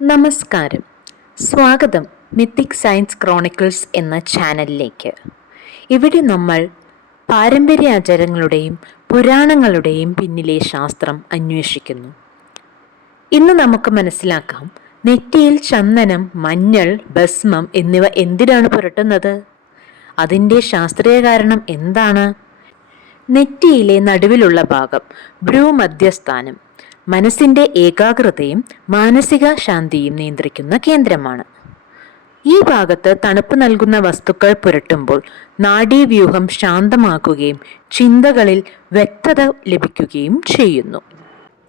നമസ്കാരം. സ്വാഗതം mythic science chronicles എന്ന ചാനലിലേക്ക്. ഇവിടെ നമ്മൾ പാരമ്പര്യാചാരങ്ങളുടെയും പുരാണങ്ങളുടെയും പിന്നിലെ ശാസ്ത്രം അന്വേഷിക്കുന്നു. ഇന്ന് നമുക്ക് മനസ്സിലാക്കാം നെറ്റിയിൽ ചന്ദനം മഞ്ഞൾ ഭസ്മം എന്നിവ എന്തിനാണ് പുരട്ടുന്നത്? അതിന്റെ ശാസ്ത്രീയ കാരണം എന്താണ്? നെറ്റിയിലെ നടുവിലുള്ള ഭാഗം ഭ്രൂമധ്യസ്ഥാനം മനസ്സിന്റെ ഏകാഗ്രതയും മാനസിക ശാന്തിയും നിയന്ത്രിക്കുന്ന കേന്ദ്രമാണ്. ഈ ഭാഗത്ത് തണുപ്പ് നൽകുന്ന വസ്തുക്കൾ പുരട്ടുമ്പോൾ നാഡീവ്യൂഹം ശാന്തമാക്കുകയും ചിന്തകളിൽ വ്യക്തത ലഭിക്കുകയും ചെയ്യുന്നു.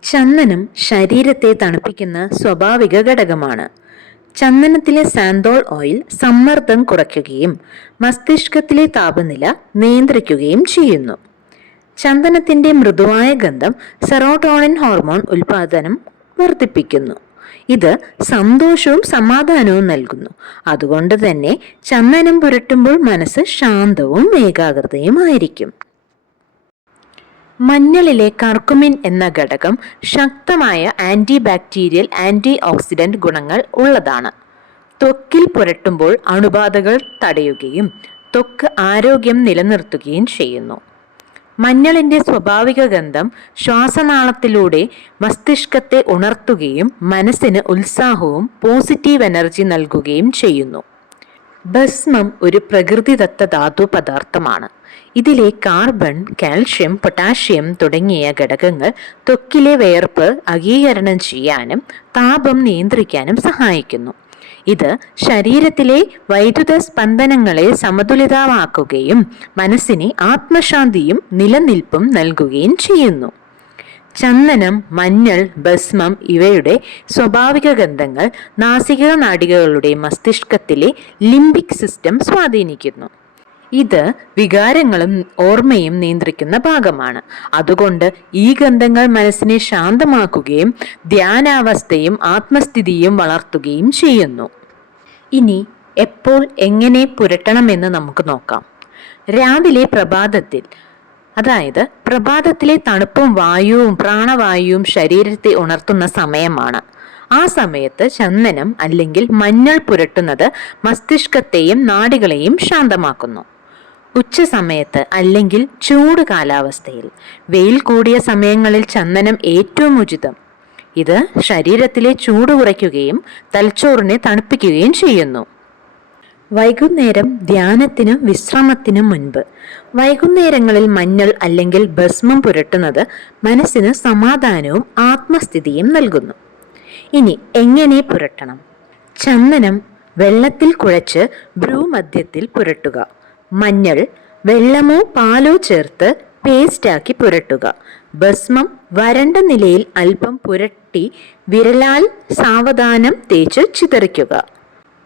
ചന്ദനം ശരീരത്തെ തണുപ്പിക്കുന്ന സ്വാഭാവിക ഘടകമാണ്. ചന്ദനത്തിലെ സാന്തോൾ ഓയിൽ സമ്മർദ്ദം കുറയ്ക്കുകയും മസ്തിഷ്കത്തിലെ താപനില നിയന്ത്രിക്കുകയും ചെയ്യുന്നു. ചന്ദനത്തിന്റെ മൃദുവായ ഗന്ധം സെറോട്ടോണിൻ ഹോർമോൺ ഉൽപാദനം വർദ്ധിപ്പിക്കുന്നു. ഇത് സന്തോഷവും സമാധാനവും നൽകുന്നു. അതുകൊണ്ട് തന്നെ ചന്ദനം പുരട്ടുമ്പോൾ മനസ്സ് ശാന്തവും ഏകാഗ്രതയുമായിരിക്കും. മഞ്ഞളിലെ കർക്കുമിൻ എന്ന ഘടകം ശക്തമായ ആന്റി ബാക്ടീരിയൽ ആന്റി ഓക്സിഡന്റ് ഗുണങ്ങൾ ഉള്ളതാണ്. ത്വക്കിൽ പുരട്ടുമ്പോൾ അണുബാധകൾ തടയുകയും ത്വക്ക് ആരോഗ്യം നിലനിർത്തുകയും ചെയ്യുന്നു. മഞ്ഞളിന്റെ സ്വാഭാവിക ഗന്ധം ശ്വാസനാളത്തിലൂടെ മസ്തിഷ്കത്തെ ഉണർത്തുകയും മനസ്സിന് ഉത്സാഹവും പോസിറ്റീവ് എനർജി നൽകുകയും ചെയ്യുന്നു. ഭസ്മം ഒരു പ്രകൃതിദത്ത ധാതു പദാർത്ഥമാണ്. ഇതിലെ കാർബൺ കാൽഷ്യം പൊട്ടാഷ്യം തുടങ്ങിയ ഘടകങ്ങൾ ത്വക്കിലെ വേർപ്പ് അംഗീകരണം ചെയ്യാനും താപം നിയന്ത്രിക്കാനും സഹായിക്കുന്നു. ഇത് ശരീരത്തിലെ വൈദ്യുത സ്പന്ദനങ്ങളെ സമതുലിതമാക്കുകയും മനസ്സിന് ആത്മശാന്തിയും നിലനിൽപ്പും നൽകുകയും ചെയ്യുന്നു. ചന്ദനം മഞ്ഞൾ ഭസ്മം ഇവയുടെ സ്വാഭാവിക ഗന്ധങ്ങൾ നാസിക നാടികകളുടെ മസ്തിഷ്കത്തിലെ ലിംബിക് സിസ്റ്റം സ്വാധീനിക്കുന്നു. ഇത് വികാരങ്ങളും ഓർമ്മയും നിയന്ത്രിക്കുന്ന ഭാഗമാണ്. അതുകൊണ്ട് ഈ ഗന്ധങ്ങൾ മനസ്സിനെ ശാന്തമാക്കുകയും ധ്യാനാവസ്ഥയും ആത്മസ്ഥിതിയും വളർത്തുകയും ചെയ്യുന്നു. ഇനി എപ്പോൾ എങ്ങനെ പുരട്ടണമെന്ന് നമുക്ക് നോക്കാം. രാവിലെ പ്രഭാതത്തിൽ അതായത് പ്രഭാതത്തിലെ തണുപ്പും വായുവും പ്രാണവായുവും ശരീരത്തെ ഉണർത്തുന്ന സമയമാണ്. ആ സമയത്ത് ചന്ദനം അല്ലെങ്കിൽ മഞ്ഞൾ പുരട്ടുന്നത് മസ്തിഷ്കത്തെയും നാടികളെയും ശാന്തമാക്കുന്നു. ഉച്ച സമയത്ത് അല്ലെങ്കിൽ ചൂട് കാലാവസ്ഥയിൽ. വെയിൽ കൂടിയ സമയങ്ങളിൽ ചന്ദനം ഏറ്റവും ഉചിതം. ഇത് ശരീരത്തിലെ ചൂട് കുറയ്ക്കുകയും തലച്ചോറിനെ തണുപ്പിക്കുകയും ചെയ്യുന്നു. വൈകുന്നേരം ധ്യാനത്തിനും വിശ്രമത്തിനും മുൻപ്. വൈകുന്നേരങ്ങളിൽ മഞ്ഞൾ അല്ലെങ്കിൽ ഭസ്മം പുരട്ടുന്നത് മനസ്സിന് സമാധാനവും ആത്മസ്ഥിതിയും നൽകുന്നു. ഇനി എങ്ങനെ പുരട്ടണം? ചന്ദനം വെള്ളത്തിൽ കുഴച്ച് ഭ്രൂമധ്യത്തിൽ പുരട്ടുക. മഞ്ഞൾ വെള്ളമോ പാലോ ചേർത്ത് പേസ്റ്റാക്കി പുരട്ടുക. ഭസ്മം വരണ്ട നിലയിൽ അല്പം പുരട്ടി വിരലാൽ സാവധാനം തേച്ച് ചിതറിക്കുക.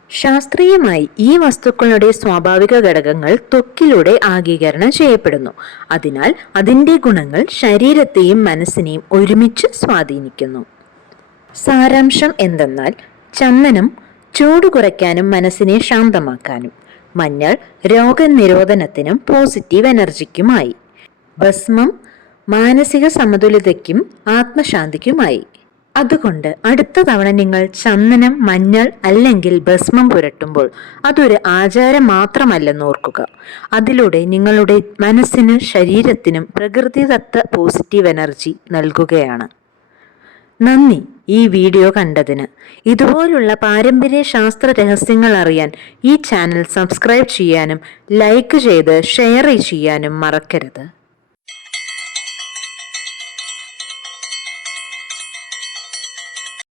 ശാസ്ത്രീയമായി ഈ വസ്തുക്കളുടെ സ്വാഭാവിക ഘടകങ്ങൾ ത്വക്കിലൂടെ ആഗീകരണം ചെയ്യപ്പെടുന്നു. അതിനാൽ അതിന്റെ ഗുണങ്ങൾ ശരീരത്തെയും മനസ്സിനെയും ഒരുമിച്ച് സ്വാധീനിക്കുന്നു. സാരാംശം എന്തെന്നാൽ ചന്ദനം ചൂട് കുറയ്ക്കാനും മനസ്സിനെ ശാന്തമാക്കാനും. മഞ്ഞൾ രോഗനിരോധനത്തിനും പോസിറ്റീവ് എനർജിക്കുമായി ഭസ്മം മാനസിക സമതുലിതയ്ക്കും ആത്മശാന്തിക്കുമായി. അതുകൊണ്ട് അടുത്ത തവണ നിങ്ങൾ ചന്ദനം മഞ്ഞൾ അല്ലെങ്കിൽ ഭസ്മം പുരട്ടുമ്പോൾ അതൊരു ആചാരം മാത്രമല്ലെന്ന് ഓർക്കുക. അതിലൂടെ നിങ്ങളുടെ മനസ്സിനും ശരീരത്തിനും പ്രകൃതിദത്ത പോസിറ്റീവ് എനർജി നൽകുകയാണ്. നന്ദി ഈ വീഡിയോ കണ്ടതിന്. ഇതുപോലുള്ള പാരമ്പര്യ ശാസ്ത്ര രഹസ്യങ്ങൾ അറിയാൻ ഈ ചാനൽ സബ്സ്ക്രൈബ് ചെയ്യാനും ലൈക്ക് ചെയ്ത് ഷെയർ ചെയ്യാനും മറക്കരുത്.